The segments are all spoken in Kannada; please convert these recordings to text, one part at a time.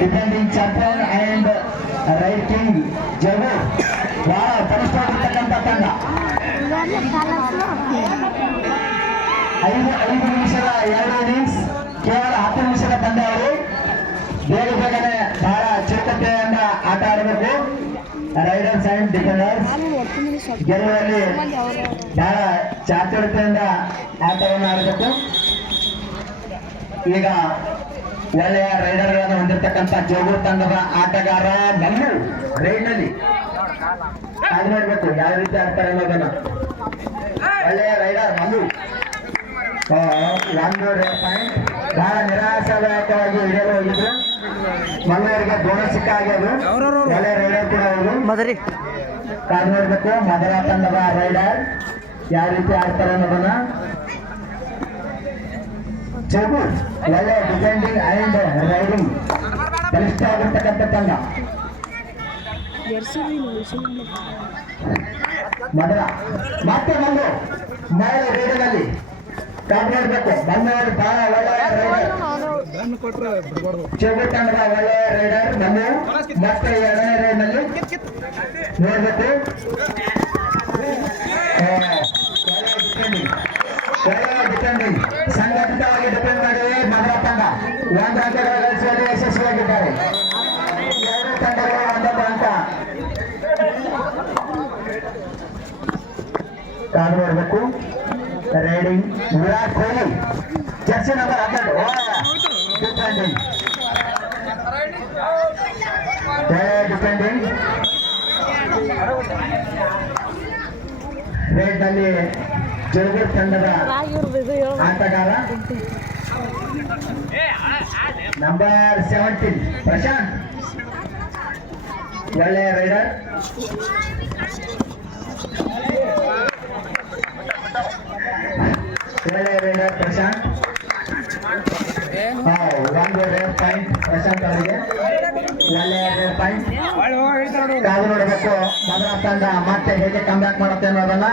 Defending champion and raid king ಜಗು ಬಹಳ ಬಲಿಷ್ಠವಾಗಿರ್ತಕ್ಕಂಥ ತಂಡ. 5 ನಿಮಿಷದ 2 ಇನ್ನಿಂಗ್ಸ್, ಕೇವಲ 10 ನಿಮಿಷದ ತಂಡ. ಅವರು ಬೇಗನೆ ಬಹಳ ಚುರುಕತೆಯಿಂದ ಆಟ ಆಡಬೇಕು. ರೈಡರ್ಸ್ ಅಂಡ್ ಡಿಫೆಂಡರ್ಸ್ ಗೆಲ್ಲುವಲ್ಲಿ ಬಹಳ ಚಾತುರ್ಯತೆಯಿಂದ ಆಟವನ್ನು ಆಡಬೇಕು. ಈಗ ಒಳ್ಳೆಯ ರೈಡರ್ಗಳನ್ನು ಹೊಂದಿರತಕ್ಕಂಥ ಜೋಗೂರು ತಂಡದ ಆಟಗಾರ ನಮ್ಮ ರೈಡ್ ನಲ್ಲಿ ಅದು ನೋಡ್ಬೇಕು ಯಾವ ರೀತಿ ಆಡ್ತಾರೆ ಅನ್ನೋದನ್ನ. ಒಳ್ಳೆಯ ರೈಡರ್ ಮಲ್ಲು 1 ಪಾಯಿಂಟ್. ಬಹಳ ನಿರಾಶಾದಾಯಕವಾಗಿ ಹಿಡಿಯಲು ಹೋಗಿದ್ರು. ಮಲ್ಲವರಿಗೆ ಬೋನಸ್ ಸಿಕ್ಕ ಆಗ್ಯದು. ಒಳ್ಳೆಯ ರೈಡರ್ ಕೂಡ ಅವರು ಕಾದು ನೋಡ್ಬೇಕು. ಮೊದಲ ತಂಡದ ರೈಡರ್ ಯಾವ ರೀತಿ ಆಡ್ತಾರೆ ಅನ್ನೋದನ್ನ. ಜಗು ಒಳ್ಳೆ ಡಿಫೆಂಡಿಂಗ್ ಅಂಡ್ ರೈಡಿಂಗ್ ಬಲಿಷ್ಠ ಆಗಿರ್ತಕ್ಕಂಥ ತಂಡ. ಮೊದಲ ಮತ್ತೆ ಬಂದು ಮಹಿಳೆ ರೈಡಿನಲ್ಲಿ ಕಾಪಾಡಬೇಕು. ಬಂದವರು ಬಹಳ ಒಳ್ಳೆಯ ರೈಡರ್. ಜಗು ತಂಡದ ಒಳ್ಳೆಯ ರೈಡರ್ ಬಂದು ಮತ್ತೆ 2ನೇ ರೈಡ್ನಲ್ಲಿ ನೋಡ್ಬೇಕು. ಒಳ್ಳೆಯ ಡಿಫೆಂಡಿಂಗ್ ಸಂಘಟಿತವಾಗಿ ಡಿಫೆಂಡ್ ಮಾಡಿವೆ ಮೊದಲ ತಂಡ. 1 ಅಂಕಗಳ ಗಳಿಸುವಲ್ಲಿ ಯಶಸ್ವಿಯಾಗಿದ್ದಾರೆ. 2 ತಂಡಗಳು 1 ಅಂಕ ಕಾದು ನೋಡಬೇಕು. Raiding Virat Kohli jersey number 12 defending defending raid ನಲ್ಲಿ ಜೋಗೂರು ತಂಡದ ಆಟಗಾರ ನಂಬರ್ 17 ಪ್ರಶಾಂತ್ ಒಳ್ಳೆಯ ರೈಡರ್. ಒಳ್ಳೆಯ raider Prashant. 1 raid point Prashant ಅವರಿಗೆ. ಒಳ್ಳೆಯ ರೇಡ್ ಪಾಯಿಂಟ್. ಕಾದು ನೋಡಬೇಕು ಮೊದಲ ತಂಡ ಮತ್ತೆ ಹೇಗೆ ಕಮ್ಬ್ಯಾಕ್ ಮಾಡುತ್ತೆ ಅನ್ನೋದನ್ನ.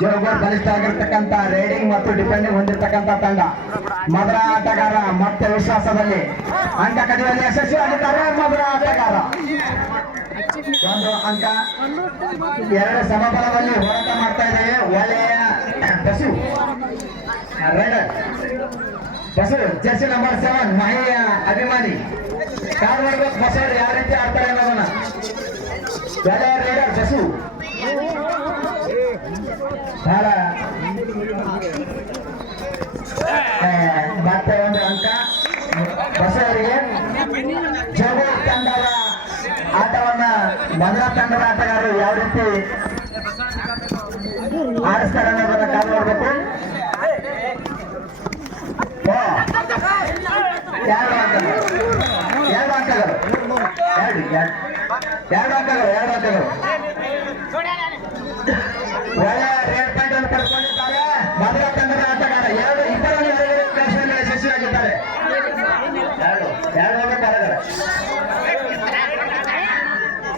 ಜೋಗೂರು ಬಲಿಷ್ಠ ಆಗಿರ್ತಕ್ಕಂಥ ರೈಡಿಂಗ್ ಮತ್ತು ಡಿಫೆಂಡಿಂಗ್ ಹೊಂದಿರತಕ್ಕಂಥ ತಂಡ. ಮೊದಲ ಆಟಗಾರ ಮತ್ತೆ ವಿಶ್ವಾಸದಲ್ಲಿ ಅಂಕ ಕದಿಯುವಲ್ಲಿ ಯಶಸ್ವಿಯಾಗಿದ್ದಾರೆ. ಮೊದಲ ಆಟಗಾರ 1 ಅಂಕ. 2 ಸಮಬಲದಲ್ಲಿ ಹೋರಾಟ ಮಾಡ್ತಾ ಇದ್ದೇವೆ. ಒಳ್ಳೆಯ Basu raider Basu jersey number 7 ಮಹಿಳೆಯ ಅಭಿಮಾನಿ. ಕಾದು ನೋಡ್ಬೇಕು ಬಸವರು ಯಾವ ರೀತಿ ಆಡ್ತಾರೆ ಅನ್ನೋದನ್ನ. ಒಳ್ಳೆಯ ರೈಡರ್ ಬಸು ಬಹಳ ಮತ್ತೆ 1 ಅಂಕ ಬಸವರಿಗೆ. ಜೋಗೂರು ತಂಡದ ಆಟವನ್ನ ಮೊದಲ ತಂಡದ ಆಟಗಾರರು ಯಾವ ರೀತಿ ಆಡಿಸ್ತಾರೆ ಅನ್ನೋದನ್ನ ಕಾದು ನೋಡ್ಬೇಕು. 2 ಅಂಕಗಳು 2 ಅಂಕಗಳು. ಒಳ್ಳೆಯ ರೇಡ್ ಪಾಯಿಂಟ್ ಅನ್ನು ಪಡೆದುಕೊಂಡಿದ್ದಾರೆ ಮೊದಲ ತಂಡದ ಆಟಗಾರ. 2 ಯಶಸ್ವಿಯಾಗಿದ್ದಾರೆ. 2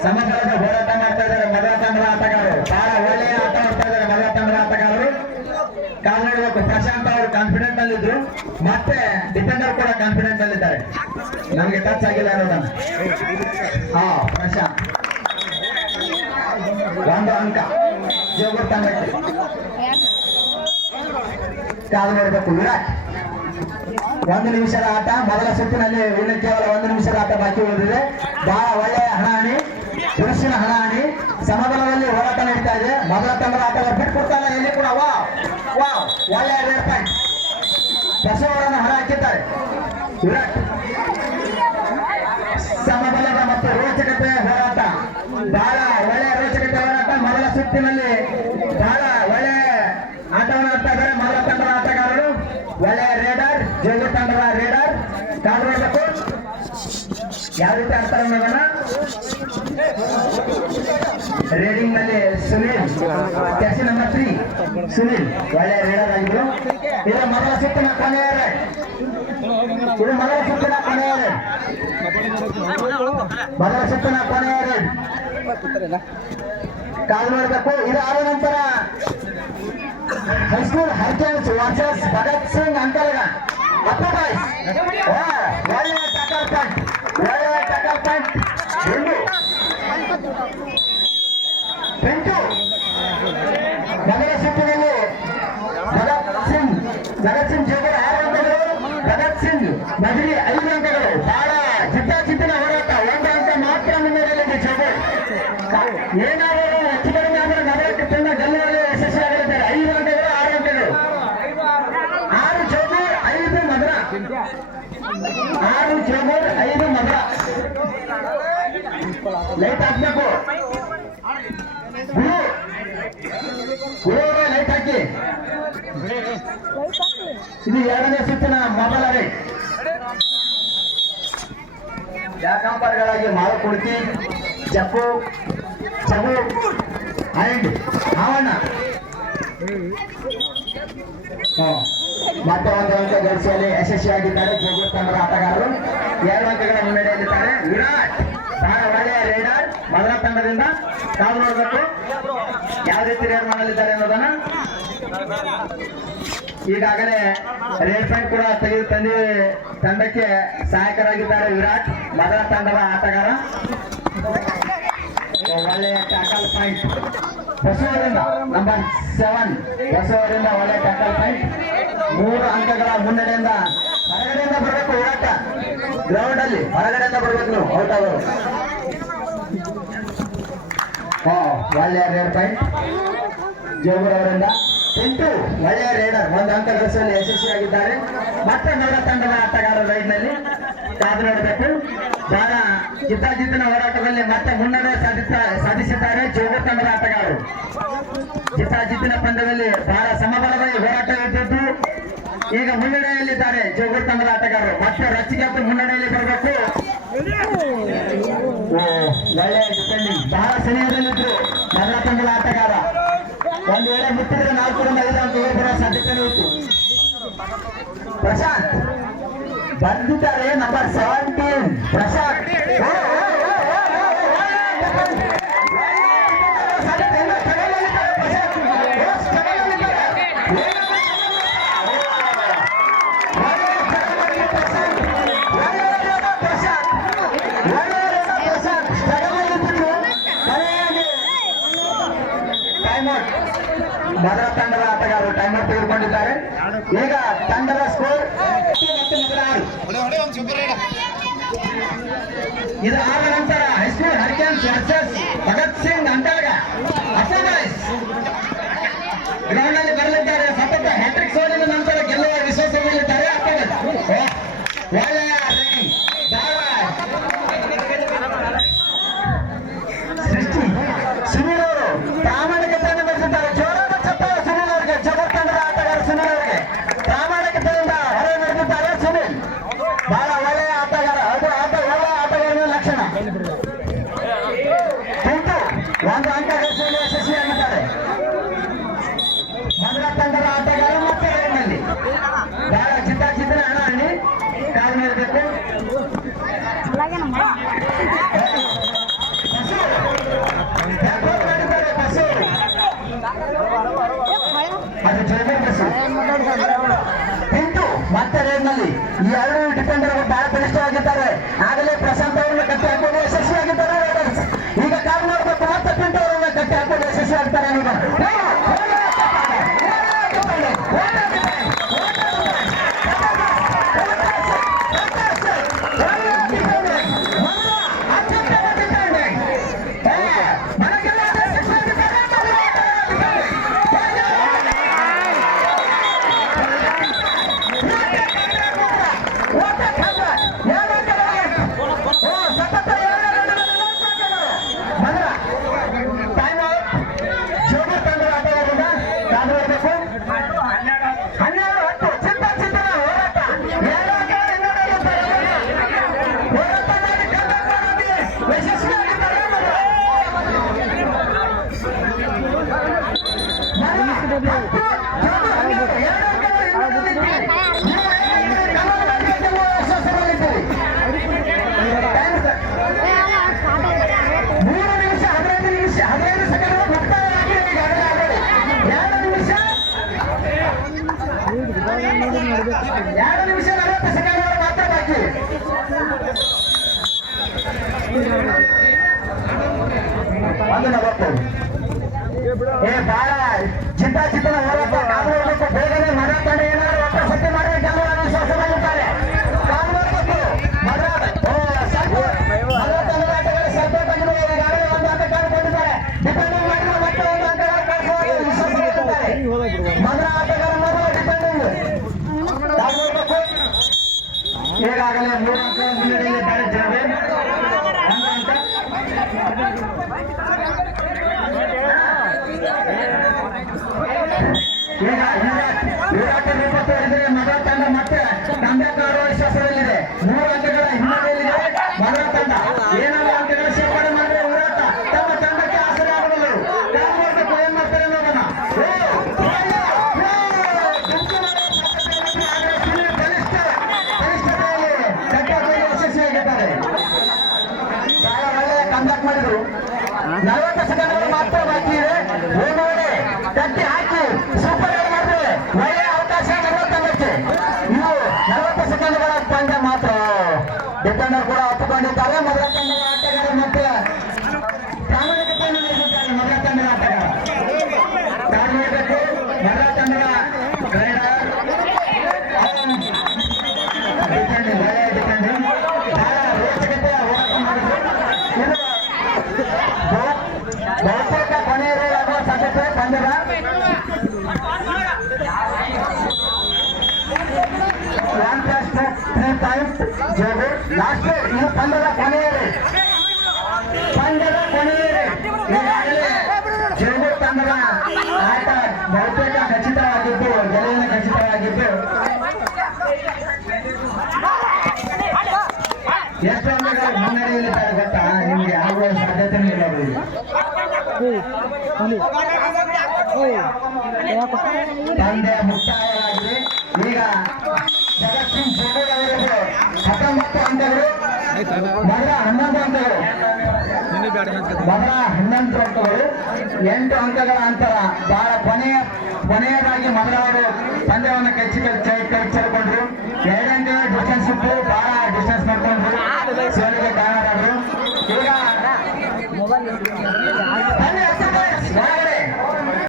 ಸಮಬಲದ ಹೋರಾಟ ಮಾಡ್ತಾ ಇದ್ದಾರೆ ಮೊದಲ ತಂಡದ ಆಟಗಾರರು. ಬಹಳ ಒಳ್ಳೆಯ ಆಟ ಆಡ್ತಾ ಇದ್ದಾರೆ ಮೊದಲ ತಂಡದ ಆಟಗಾರರು. ಕಾದು ನೋಡಬೇಕು. ಪ್ರಶಾಂತ್ ಅವರು ಕಾನ್ಫಿಡೆಂಟ್ ಅಲ್ಲಿದ್ರು, ಮತ್ತೆ ಡಿಫೆಂಡರ್ ಕೂಡ ಕಾನ್ಫಿಡೆಂಟ್ ಅಲ್ಲಿದ್ದಾರೆ. ನಮಗೆ ಟಚ್ ಆಗಿಲ್ಲ ಅನ್ನೋದನ್ನ. ಪ್ರಶಾಂತ್ 1 ಅಂಕ ಜೋಗೂರು ತಂಡಕ್ಕೆ. ಕಾದು ನೋಡಬೇಕು. ವಿರಾಟ್ 1 ನಿಮಿಷದ ಆಟ. ಮೊದಲ ಸುತ್ತಿನಲ್ಲಿ ಇನ್ನು ಕೇವಲ 1 ನಿಮಿಷದ ಆಟ ಬಾಕಿ ಉಳಿದಿದೆ. ಬಹಳ ಒಳ್ಳೆಯ ಹಣಾಹಣಿ, ಪುರುಷನ ಹಣಾಹಣಿ. ಸಮಬಲದಲ್ಲಿ ಹೋರಾಟ ನಡೀತಾ ಇದೆ. ಮೊದಲ ತಂಡದ ಆಟಗಾರ ಬಿಟ್ಕೊಡ್ತಾನೆ ಎಲ್ಲಿ ಕೂಡ. ಒಳ್ಳೆಯ ರೇಡ್ ಪಾಯಿಂಟ್. ಬಸವರನ್ನು ಹೊರ ಹಾಕಿದ್ದಾರೆ. ವಿರಾಟ್ ಸಮಬಲದ ಮತ್ತು ರೋಚಕತೆಯ ಹೋರಾಟ. ಬಹಳ ಒಳ್ಳೆಯ ರೋಚಕತೆ ಹೋರಾಟ. ಮೊದಲ ಸುತ್ತಿನಲ್ಲಿ ಬಹಳ ಒಳ್ಳೆಯ ಆಟವನ್ನು ಆಡ್ತಾ ಇದ್ದಾರೆ ಮೊದಲ ತಂಡದ ಆಟಗಾರರು. ಒಳ್ಳೆಯ ರೇಡರ್ ಜೋಗೂರು ತಂಡದ ರೇಡರ್. ಕಾದು ನೋಡಬೇಕು ಯಾವ ರೀತಿ ಆಡ್ತಾರೆ ಅನ್ನೋದನ್ನ. ರೇಡಿಂಗ್ ನಲ್ಲಿ ಸುನೀಲ್ ಜರ್ಸಿ ನಂಬರ್ 3 ಸುನೀಲ್ ಒಳ್ಳೆಯ ರೇಡರ್ ಆಗಿದ್ರು. ಇದು ಮೊದಲ ಸುತ್ತಿನ ಕೊನೆಯ ರೇಡ್. ಮೊದಲ ಸುತ್ತಿನ ಕೊನೆಯ ರೇಡ್. ಕಾದು ನೋಡಬೇಕು. ಇದು ಆದ ನಂತರ ಹೈಸ್ಕೂಲ್ ಹರ್ಕನ್ಸ್ ವರ್ಸಸ್ ಭಗತ್ ಸಿಂಗ್ ಅಂತರ್ಗ. ಒಳ್ಳೆಯ ಭಗತ್ ಸಿಂಗ್ ಮಧುರಿ 5 ಅಂಕಗಳು. ಬಹಳ ಜಿದ್ದಾಜಿದ್ದಿನ ಹೋರಾಟ. 1 ಅಂಕ ಮಾತ್ರ ಮುನ್ನಡೆಯಲ್ಲಿದೆ ಜೋಗೂರ್. ಏನಾದರೂ ಹೆಚ್ಚು ಕಡಿಮೆ ಆದರೆ ನಗರಕ್ಕೆ ತಂಡ ಗೆಲ್ಲುವಲ್ಲಿ ಯಶಸ್ವಿಯಾಗಲಿದ್ದಾರೆ. 5 ಅಂಕಗಳು 6 ಅಂಕಗಳು. 6 ಜೋಗೂರ್ 5 ಮಧುರ. 6 ಜೋಗೂರ್ 5 ಮಧುರ. ಲೈಟ್ ಹಾಕ್ಬೇಕು. ಗುರು ಲೈಟ್ ಹಾಕಿ. ಇದು 2ನೇ ಸುತ್ತಿನ ಮೊದಲ ರೇಟ್. ವ್ಯಾಕಂಪರ್ಗಳಾಗಿ ಮಾಲಕುಡ್ತಿ, Jeppu, ಚಗು and ಹಾವಣ್ಣ. ಮತ್ತೆ 1 ಅಂಕ ಗಳಿಸುವಲ್ಲಿ ಯಶಸ್ವಿಯಾಗಿದ್ದಾರೆ ಜೋಗೂರ್ ತಂಡದ ಆಟಗಾರರು. 2 ಅಂಕಗಳ ಮುನ್ನಡೆಯಲ್ಲಿದ್ದಾರೆ. ವಿರಾಟ್ ಬಹಳ ಒಳ್ಳೆಯ ರೈಡರ್. ಮೊದಲ ತಂಡದಿಂದ ತಾವು ನೋಡಬೇಕು ಯಾವ ರೀತಿ ರೇಡ್ ಮಾಡಲಿದ್ದಾರೆ ಅನ್ನೋದನ್ನ. ಈಗಾಗಲೇ ರೇಡ್ ಪಾಯಿಂಟ್ ಕೂಡ ತೆಗೆದು ತಂಡಕ್ಕೆ ಸಹಾಯಕರಾಗಿದ್ದಾರೆ ವಿರಾಟ್, ಮೊದಲ ತಂಡದ ಆಟಗಾರ. ಒಳ್ಳೆಯ ಟ್ಯಾಕಲ್ ಪಾಯಿಂಟ್ ಬಸವರಿಂದ ನಂಬರ್ 7 ಬಸವರಿಂದ ಒಳ್ಳೆಯ ಟ್ಯಾಕಲ್ ಪಾಯಿಂಟ್. 3 ಅಂಕಗಳ ಮುನ್ನಡೆಯಿಂದ ಹೊರಗಡೆಯಿಂದ ಬರಬೇಕು ವಿರಾಟ. ಗ್ರೌಂಡ್ ಅಲ್ಲಿ ಹೊರಗಡೆಯಿಂದ ಬರ್ಬೇಕು ನೀವು ಔಟ್ ಆಗೋರು. ಒಳ್ಳೆಯ ರೇಡ್ ಪಾಯಿಂಟ್ ಜೋಗೂರ್ ಅವರಿಂದ. 8 ಒಳ್ಳೆಯ ರೇಡರ್ 1 ಅಂಕ ಗಳಿಸುವಲ್ಲಿ ಯಶಸ್ವಿಯಾಗಿದ್ದಾರೆ. ಮತ್ತೆ ಮೊದಲ ತಂಡದ ಆಟಗಾರರ ರೈಡ್ನಲ್ಲಿ ಕಾದು ನೋಡಬೇಕು. ಬಹಳ ಜಿದ್ದಾಜಿದ್ದಿನ ಹೋರಾಟದಲ್ಲಿ ಮತ್ತೆ ಮುನ್ನಡೆ ಸಾಧಿಸಿದ್ದಾರೆ ಜೋಗೂರ್ ತಂಡದ ಆಟಗಾರರು. ಜಿದ್ದಾಜಿದ್ದಿನ ಪಂದ್ಯದಲ್ಲಿ ಬಹಳ ಸಮಬಲದಲ್ಲಿ ಹೋರಾಟ ಇದ್ದಿದ್ದು ಈಗ ಮುನ್ನಡೆಯಲ್ಲಿದ್ದಾರೆ ಜೋಗೂರ್ ತಂಡದ ಆಟಗಾರರು. ಮತ್ತೆ ರಚ್ಚಿಗೆದ್ದು ಮುನ್ನಡೆಯಲ್ಲಿ ಬರಬೇಕು. ಒಳ್ಳೆಯ ಡಿಫೆಂಡಿಂಗ್ ಬಹಳ ಸನಿಹದಲ್ಲಿದ್ರು ಮೊದಲ ತಂಡದ ಆಟಗಾರ. ಒಂದು ವೇಳೆ ಮುಟ್ಟಿದ್ರೆ 4 ರಿಂದ 5 ಅಂಕಗಳು ಬರುವ ಸಾಧ್ಯತೆಯೂ ಇತ್ತು. ಪ್ರಶಾಂತ್ ಬಂದಿದ್ದಾರೆ ನಂಬರ್ 17 ಪ್ರಶಾಂತ್. ಮೊದಲ ತಂಡದ ಆಟಗಾರರು ಟೈಮರ್ ತೆಗೆದುಕೊಂಡಿದ್ದಾರೆ. ಈಗ ತಂಡದ ಸ್ಕೋರ್ ಇದು ಆದ ನಂತರ high school Hurricanes versus Bhagat Singh ಅಂಟಲ್ಗ ಗ್ರೌಂಡ್ ಅಲ್ಲಿ ಬರಲಿದ್ದಾರೆ. ಸತತ ಹ್ಯಾಟ್ರಿಕ್ ಸೋಲಿನ ನಂತರ ಗೆಲ್ಲುವ ವಿಶ್ವಾಸದಲ್ಲಿದ್ದಾರೆ. ಒಳ್ಳೆಯ ಸೃಷ್ಟಿ ಸುನೀಲ್ ಅವರು ಪ್ರಾಮಾಣಿಕತೆಯನ್ನು ನಡೆಸಿದ್ದಾರೆ. ಜೋರಾದ ಚಪ್ಪಾಳೆ ಸುನೀಲ್ ಅವರಿಗೆ. ಜಗತ್ ತಂಡದ ಆಟಗಾರ ಸುನೀಲ್ ಅವರಿಗೆ ಪ್ರಾಮಾಣಿಕತೆಯಿಂದ ಹೊರ ನಡೆದಿದ್ದಾರೆ. ಸುನೀಲ್ ಬಹಳ ಒಳ್ಳೆಯ ಆಟಗಾರ. ಅದು ಒಳ್ಳೆಯ ಆಟಗಾರನ ಲಕ್ಷಣ. 1 ಅಂಕ ಗಳಿಸುವಲ್ಲಿ ಯಶಸ್ವಿಯಾಗಿದ್ದಾರೆ ಮೊದಲ ತಂಡದ ಆಟಗಾರ. ಮತ್ತೆ ರೈಡ್ನಲ್ಲಿ ಬಹಳ ಜಿದ್ದಾಜಿದ್ದಿನ ಹಣಾಹಣಿ ಕಾದು ನೋಡಬೇಕು. ಅದು ಜೋಗೂರ್ ಬಸ್ಸು. ಮತ್ತೆ ರೇಡ್ನಲ್ಲಿ ಈ 2 ಡಿಫೆಂಡರ್ ಬಹಳ ಬಲಿಷ್ಠವಾಗಿದ್ದಾರೆ. ಆಗಲೇ ಪ್ರಶಾಂತ್ ಅವರನ್ನು ಕಟ್ಟಿ ಹಾಕೋದು ಯಶಸ್ವಿಯಾಗಿದ್ದಾರೆ ರೈಡರ್ಸ್. ಈಗ ಕಾದು ನೋಡಬೇಕು ಮತ್ತೆ ಪಿಂಟು ಅವರನ್ನು ಕಟ್ಟಿ ಹಾಕೋದು ಯಶಸ್ವಿಯಾಗ್ತಾರೆ. ಸತತ ಈಗಾಗಲೇ 3 ಅಂಕ ಮುನ್ನಡೆಯಲ್ಲಿದ್ದಾರೆ ಜೋಗಿ. ಈಗ ವಿರಾಟ ರೂಪ ತೋರಿದರೆ ಮಗಳ ತಂಡ ಮತ್ತೆ ಕಂಬ್ಯಾಕ್ ಆಡುವ ವಿಶ್ವಾಸದಲ್ಲಿದೆ. 3 ಅಂಕಗಳ ಹಿನ್ನೆಲೆಯಲ್ಲಿದೆ ಮಗಳ ತಂಡ. ಏನಾದರೂ ಅಂಕಗಳ ಸೇರ್ಪಡೆ ಮಾಡಿದ್ರೆ ವಿರಾಟ ತಮ್ಮ ತಂಡಕ್ಕೆ ಆಸರೆ ಆಗಬಲ್ಲರು. ಏನ್ ಮಾಡ್ತಾರೆ ನೋಡೋಣ. ಯಶಸ್ವಿಯಾಗಿದ್ದಾರೆ. ಬಹಳ ಒಳ್ಳೆಯ ಕಂಬ್ಯಾಕ್ ಮಾಡಿದ್ರು. 40 ಸೆಕೆಂಡ್ಗಳು ಮಾತ್ರ ಬಾಕಿ ಇದೆ. ಓಡೋಡೆ ಕಟ್ಟಿ ಹಾಕಿ ಸೂಪರ್ ಮಾಡಿದ್ರೆ ಒಳ್ಳೆಯ ಅವಕಾಶ ತಂಡಕ್ಕೆ. ಇವು 40 ಸೆಕೆಂಡ್ಗಳ ಪಂದ್ಯ ಮಾತ್ರ. ಡಿಫೆಂಡರ್ ಕೂಡ ಒಪ್ಪಿಕೊಂಡಿದ್ದಾರೆ. ಮೊದಲ ತಂಡದ ಆಟಗಾರ ಮತ್ತೆ ಪ್ರಾಮಾಣಿಕತೆಯನ್ನು ನೀಡಿದ್ದಾರೆ. ಮೊದಲ ತಂಡದ ಆಟಗಾರ ಕಾರ್ಮಿಕಕ್ಕೆ ಮೊದಲ ತಂಡದ ರೈಡರ್ ಒಳ್ಳೆಯ ಡಿಫೆಂಡಿಂಗ್ ಬಹಳ ರೋಚಕತೆಯ ಹೋರಾಟ ಮಾಡಿದ್ರು. ಇದು ಬಹುತೇಕ ಕೊನೆಯದಾಗುವ ಸಾಧ್ಯತೆ ಪಂದ್ಯದ. 1+3 ಪಾಯಿಂಟ್ ಜೋಗು. ಲಾಸ್ಟ್ ಈ ಪಂದ್ಯದ ಕೊನೆಯದೇ ಈಗಾಗಲೇ ಜೋಗು ತಂಡದ ಆಟ ಬಹುತೇಕ ಖಚಿತವಾಗಿದ್ದು ಗೆಲುವಿನ ಖಚಿತವಾಗಿದ್ದು ಎಷ್ಟು ಅಂಕಗಳು ಮುನ್ನಡೆಯಲ್ಲಿದ್ದಾರೆ ಗೊತ್ತಾ? ನಿಮಗೆ ಆಗುವ ಸಾಧ್ಯತೆ ಇಲ್ಲ. ಪಂದ್ಯ ಮುಕ್ತಾಯವಾಗಿದೆ. ಈಗ ಜಗತ್ ಸಿಂಗ್ ಜೋಗೂರ್ ಅವರಿಗೆ 19 ಅಂಕಗಳು, ಮೊದಲ 11 ಅಂಕಗಳು, ಮೊದಲ 11 ಅಂಕಗಳು, 8 ಅಂಕಗಳ ಅಂತರ. ಬಹಳ ಕೊನೆಯದಾಗಿ ಮೊದಲಾವರು ಪಂದ್ಯವನ್ನು ಕಚ್ಚಿಕೊಂಡ್ರು. 2 ಅಂಕಗಳ ಡಿಸ್ಟೆನ್ಸ್ ಇತ್ತು. ಬಹಳ ಡಿಸ್ಟೆನ್ಸ್ ಮಾಡ್ಕೊಂಡ್ರು. ಸೋಲಿಗೆ ಕಾರಣರಾದರು. ಈಗ